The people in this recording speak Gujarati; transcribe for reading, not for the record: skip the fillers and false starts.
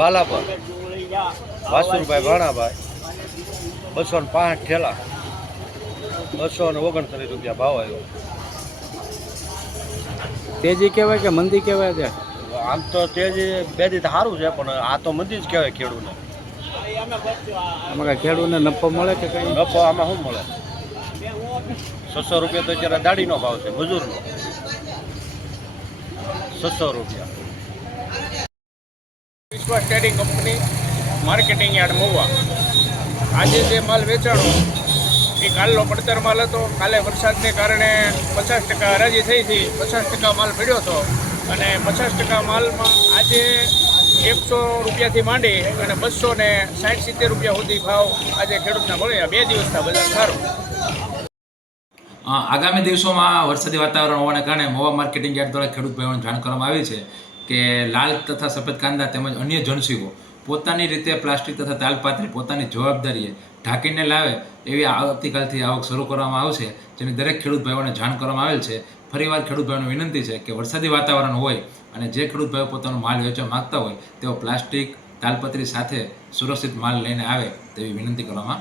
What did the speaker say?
બાલાપર વાસુરભાઈ ભાણાભાઈ 205 ઠેલા 239 રૂપિયા ભાવ આવ્યો. તેજી કહેવાય કે મંદી કહેવાય છે? આમ તો તેજી બે દી સારું છે, પણ આ તો મંદી જ કહેવાય ખેડૂતને. આમાં કાંઈ ખેડૂતને નફો મળે કે કંઈ? નફો આમાં શું મળે? 600 રૂપિયા તો અત્યારે દાડીનો ભાવ છે, મજૂરનો 600 રૂપિયા. વિશ્વાસ trading company, marketing yard Mahuva. આજે જે માલ વેચાણો એ કાલનો પડતર માલ હતો. કાલે વરસાદને કારણે 50% હરાજી થઈ હતી, 50% માલ પડ્યો હતો અને 50% માલમાં આજે 100 રૂપિયાથી માંડી અને 260-70 રૂપિયા સુધી ભાવ આજે ખેડૂતના મળ્યા. 2 દિવસના બજાર સારું. આગામી દિવસોમાં વરસાદી વાતાવરણ હોવાને કારણે મહુવા માર્કેટિંગ યાર્ડ દ્વારા ખેડૂત ભાઈઓને જાણ કરવામાં આવી છે કે લાલ તથા સફેદ કાંદા તેમજ અન્ય જણસીઓ પોતાની રીતે પ્લાસ્ટિક તથા તાલપાત્રી પોતાની જવાબદારીએ ઢાંકીને લાવે એવી આવતીકાલથી આવક શરૂ કરવામાં આવશે, જેની દરેક ખેડૂત ભાઈઓને જાણ કરવામાં આવેલ છે. ફરીવાર ખેડૂત ભાઈઓને વિનંતી છે કે વરસાદી વાતાવરણ હોય અને જે ખેડૂત ભાઈઓ પોતાનો માલ વેચવા માગતા હોય તેઓ પ્લાસ્ટિક તાલપત્રી સાથે સુરક્ષિત માલ લઈને આવે તેવી વિનંતી કરવામાં